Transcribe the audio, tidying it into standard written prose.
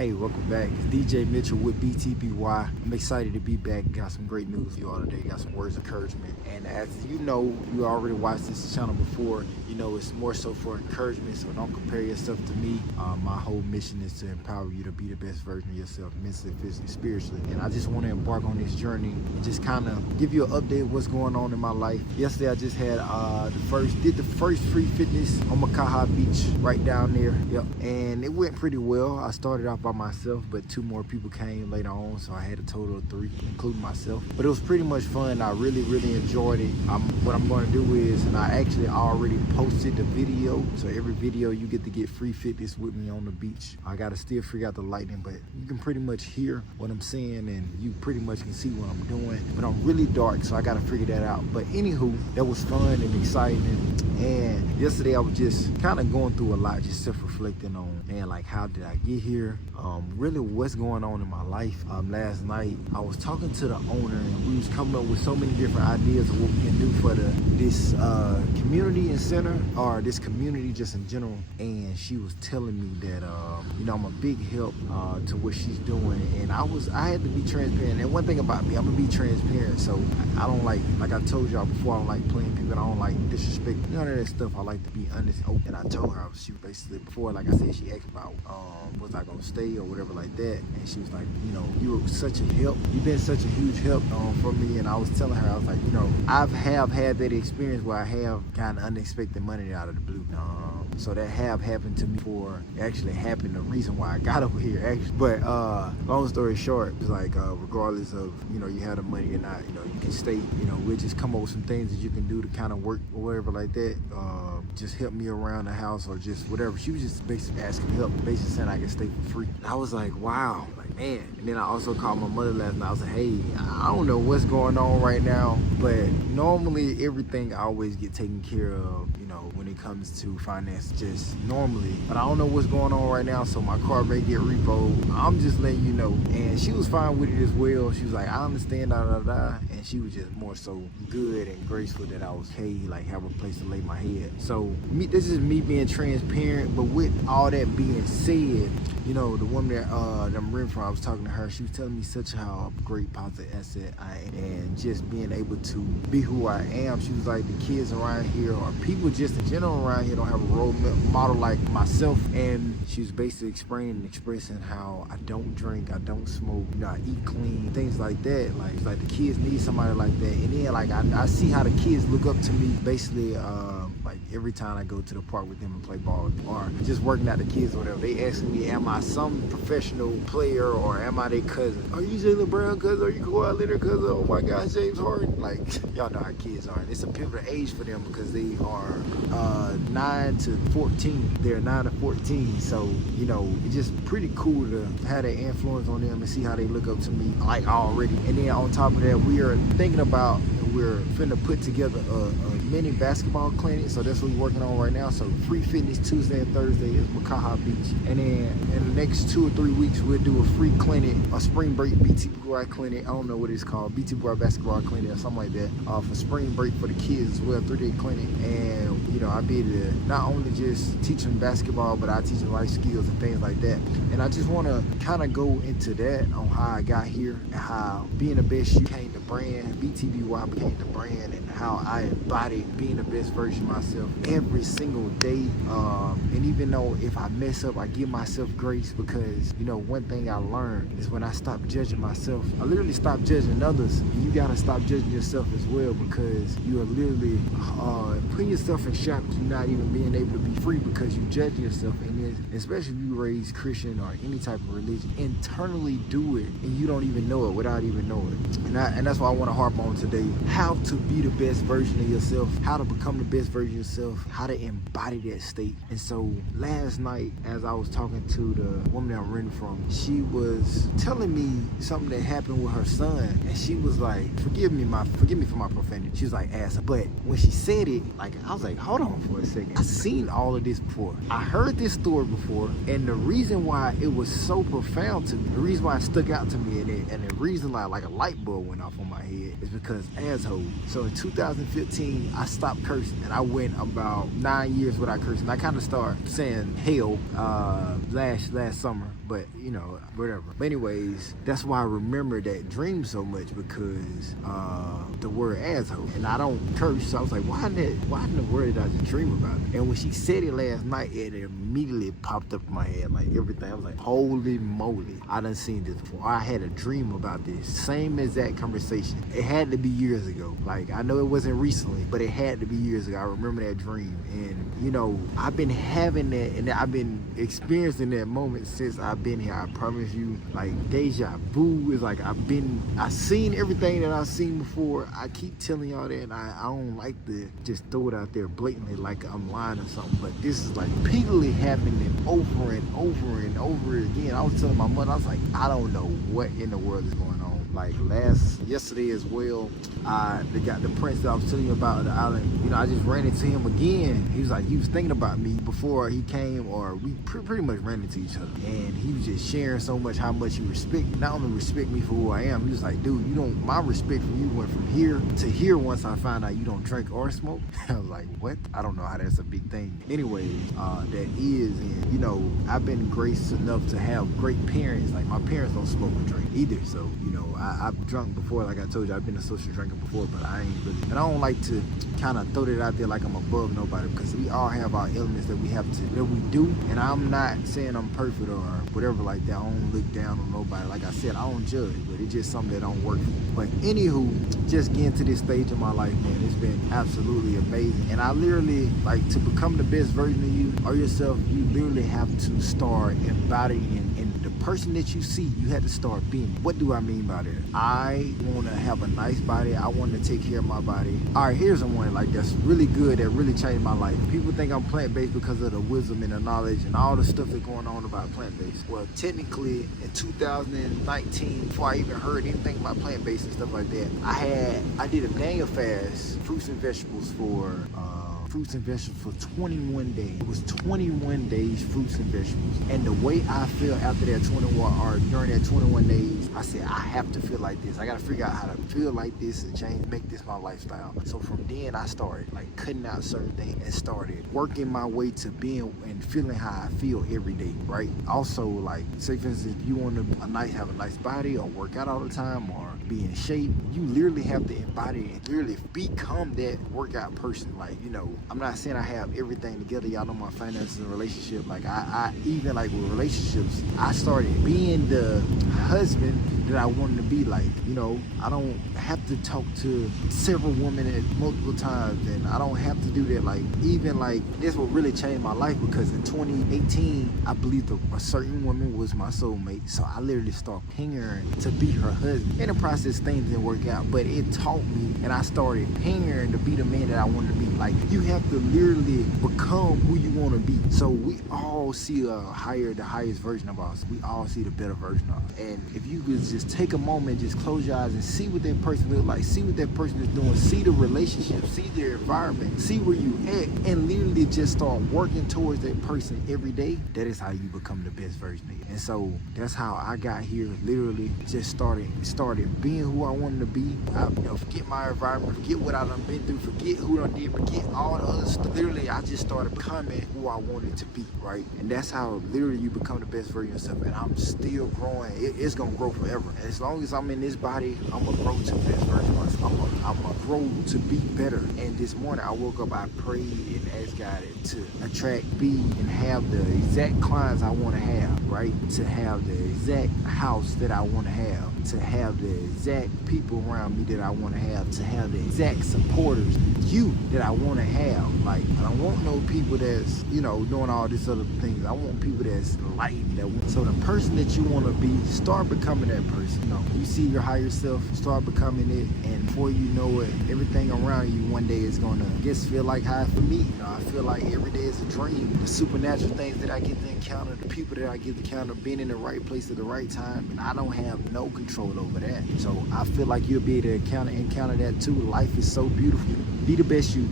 Hey, welcome back. It's DJ Mitchell with B.T.B.Y. I'm excited to be back. Got some great news for you all today. Got some words of encouragement. And as you know, you already watched this channel before. You know, it's more so for encouragement, so don't compare yourself to me. My whole mission is to empower you to be the best version of yourself, mentally, physically, spiritually. And I just want to embark on this journey and just kind of give you an update of what's going on in my life. Yesterday, I just had the first free fitness on Makaha Beach right down there. Yep. And it went pretty well. I started off by myself, but 2 more people came later on, so I had a total of 3, including myself. But it was pretty much fun. I really enjoyed it. What I'm going to do is, and I actually already posted the video, so every video you get to get free fitness with me on the beach. I got to still figure out the lighting, but you can pretty much hear what I'm saying, and you pretty much can see what I'm doing. But I'm really dark, so I got to figure that out. But anywho, that was fun and exciting. And yesterday I was just kind of going through a lot, just self-reflecting on, man, like, how did I get here? Really what's going on in my life. Last night I was talking to the owner, and we was coming up with so many different ideas of what we can do for this community and center, or this community just in general. And she was telling me that you know, I'm a big help to what she's doing, and I had to be transparent. And one thing about me, I'm gonna be transparent, so I don't like I told y'all before, I don't like playing people, I don't like disrespect, none of that stuff. I like to be honest and open. And I told her, she basically, before, like I said, she asked about was I gonna stay or whatever like that, and she was like, you know, you were such a help, you've been such a huge help for me. And I was telling her, I was like, you know, I've had that experience where I have kind of unexpected money out of the blue. So that have happened to me before it actually happened, the reason why I got over here actually. But long story short, it's like regardless of, you know, you have the money or not, you know, you can stay. You know, we'll just come up with some things that you can do to kind of work or whatever like that. Just help me around the house or just whatever. She was just basically asking help, basically saying I can stay for free. I was like, wow, like, man. And then I also called my mother last night. I was like, hey, I don't know what's going on right now, but normally everything I always get taken care of, you know, when it comes to finance, just normally. But I don't know what's going on right now, so my car may get repoed. I'm just letting you know. And she was fine with it as well. She was like, I understand, and she was just more so good and graceful that I was, hey, like, have a place to lay my head. So this is me being transparent. But with all that being said, you know, the woman that I'm renting from, I was talking to her. She was telling me such how great positive asset I am, and just being able to be who I am. She was like, the kids around here, or people just in general around here, don't have a role model like myself. And she was basically expressing how I don't drink, I don't smoke, you know, I eat clean, things like that. Like the kids need somebody like that. And then like I see how the kids look up to me, basically. Like every time I go to the park with them and play ball, or just working out the kids or whatever, they asking me, am I some professional player, or am I their cousin? Are you Jaylen Brown cousin? Are you Kawhi Leonard cousin? Oh my gosh, James Harden. Like, y'all know how kids are. It's a pivotal age for them because they are 9 to 14. They're 9 to 14. So, you know, it's just pretty cool to have that influence on them and see how they look up to me, like, already. And then on top of that, we are thinking about, we're finna put together a mini basketball clinic, so that's what we're working on right now. So free fitness Tuesday and Thursday is Makaha Beach, and then in the next 2 or 3 weeks we'll do a free clinic, a spring break B.T.B.Y clinic. I don't know what it's called, B.T.B.Y basketball clinic or something like that, for spring break for the kids as well, 3-day clinic. And you know, I'll be able to not only just teach them basketball, but I teach them life skills and things like that. And I just want to kind of go into that on how I got here, and how being the best you became the brand, B.T.B.Y became the brand, and how I embody being the best version of myself every single day. And even though if I mess up, I give myself grace, because, you know, one thing I learned is when I stop judging myself, I literally stop judging others. You gotta stop judging yourself as well, because you are literally putting yourself in shackles. You're not even being able to be free because you judge yourself. And especially if you raise Christian or any type of religion, internally do it and you don't even know it without even knowing it. And that's why I want to harp on today, how to be the best version of yourself, how to become the best version of yourself, how to embody that state. And so last night, as I was talking to the woman that I'm renting from, she was telling me something that happened with her son, and she was like, forgive me for my profanity. She was like, ass. But when she said it, like, I was like, hold on for a second. I've seen all of this before. I heard this story before, and the reason why it was so profound to me, the reason why it stuck out to me, and the reason like a light bulb went off on my head, is because as asshole. So in 2015, I stopped cursing, and I went about 9 years without cursing. I kind of started saying hell last summer, but you know, whatever. But anyways, that's why I remember that dream so much, because the word asshole, and I don't curse, so I was like, why in the world did I just dream about it? And when she said it last night, it immediately popped up in my head, like everything. I was like, holy moly, I done seen this before. I had a dream about this, same exact conversation. It had to be years ago. Like, I know it wasn't recently, but it had to be years ago. I remember that dream, and you know, I've been having that, and I've been experiencing that moment since I've been here. I promise you, like, deja vu is like, I've seen everything that I've seen before. I keep telling y'all that, and I don't like to just throw it out there blatantly like I'm lying or something, but this is like repeatedly happening over and over and over again. I was telling my mother, I was like, I don't know what in the world is going on. Like yesterday as well, the prince that I was telling you about on the island, you know, I just ran into him again. He was like, he was thinking about me before he came, or we pretty much ran into each other. And he was just sharing so much how much he not only respect me for who I am, he was like, dude, my respect for you went from here to here once I found out you don't drink or smoke. I was like, what? I don't know how that's a big thing. Anyways, that is, and you know, I've been graced enough to have great parents. Like, my parents don't smoke or drink either, so you know, I've drunk before. Like I told you, I've been a social drinker before, but I ain't really, and I don't like to kind of throw that out there like I'm above nobody, because we all have our elements that we do, and I'm not saying I'm perfect or whatever like that. I don't look down on nobody. Like I said, I don't judge, but it's just something that don't work for me. But anywho, just getting to this stage of my life, man, it's been absolutely amazing. And I literally, like, to become the best version of you or yourself, you literally have to start embodying, and the person that you see, you have to start being. What do I mean by that? I want to have a nice body. I want to take care of my body. All right, here's one like that's really good, that really changed my life. People think I'm plant-based because of the wisdom and the knowledge and all the stuff that's going on about plant-based. Well, technically, in 2019, before I even heard anything about plant-based and stuff like that, I did a Daniel fast, fruits and vegetables for 21 days. It was 21 days fruits and vegetables. And the way I feel after that 21, or during that 21 days, I said, I have to feel like this. I gotta figure out how to feel like this and make this my lifestyle. So from then I started like cutting out certain things and started working my way to being and feeling how I feel every day, right? Also, like, say for instance, if you want to have a nice body or work out all the time or be in shape, you literally have to embody and literally become that workout person. Like, you know, I'm not saying I have everything together. Y'all know my finances and relationship. Like, I even like with relationships, I started being the husband that I wanted to be. Like, you know, I don't have to talk to several women at multiple times, and I don't have to do that. Like, even like this will really change my life, because in 2018, I believed a certain woman was my soulmate. So I literally started paying her to be her husband. In the process, things didn't work out, but it taught me, and I started paying her to be the man that I wanted to be. Like, you have to literally become who you want to be. So we all see the highest version of us. We all see the better version of us. And if you could just take a moment, just close your eyes and see what that person looks like, see what that person is doing, see the relationship, see their environment, see where you at, and literally just start working towards that person every day. That is how you become the best version of you. And so that's how I got here. Literally just started being who I wanted to be. Forget my environment, forget what I done been through, forget who I did, forget all the other stuff. Literally, I just started becoming who I wanted to be, right? And that's how literally you become the best version of yourself. And I'm still growing. It's gonna grow forever. And as long as I'm in this body, I'm gonna grow to the best version of myself. I'm gonna grow to be better. And this morning I woke up, I prayed and asked God to attract, be, and have the exact clients I want to have, right? To have the exact house that I want to have the exact people around me that I want to have the exact supporters, you that I want to have. Like, I don't want no people that's, you know, doing all these other things. I want people that's enlightened. So the person that you want to be, start becoming that person. You know, you see your higher self, start becoming it, and before you know it, everything around you one day is gonna feel like how for me. You know, I feel like every day is a dream. The supernatural things that I get to encounter, the people that I get to encounter, being in the right place at the right time, and I don't have no control over that. So I feel like you'll be able to encounter that too. Life is so beautiful. Be the best you.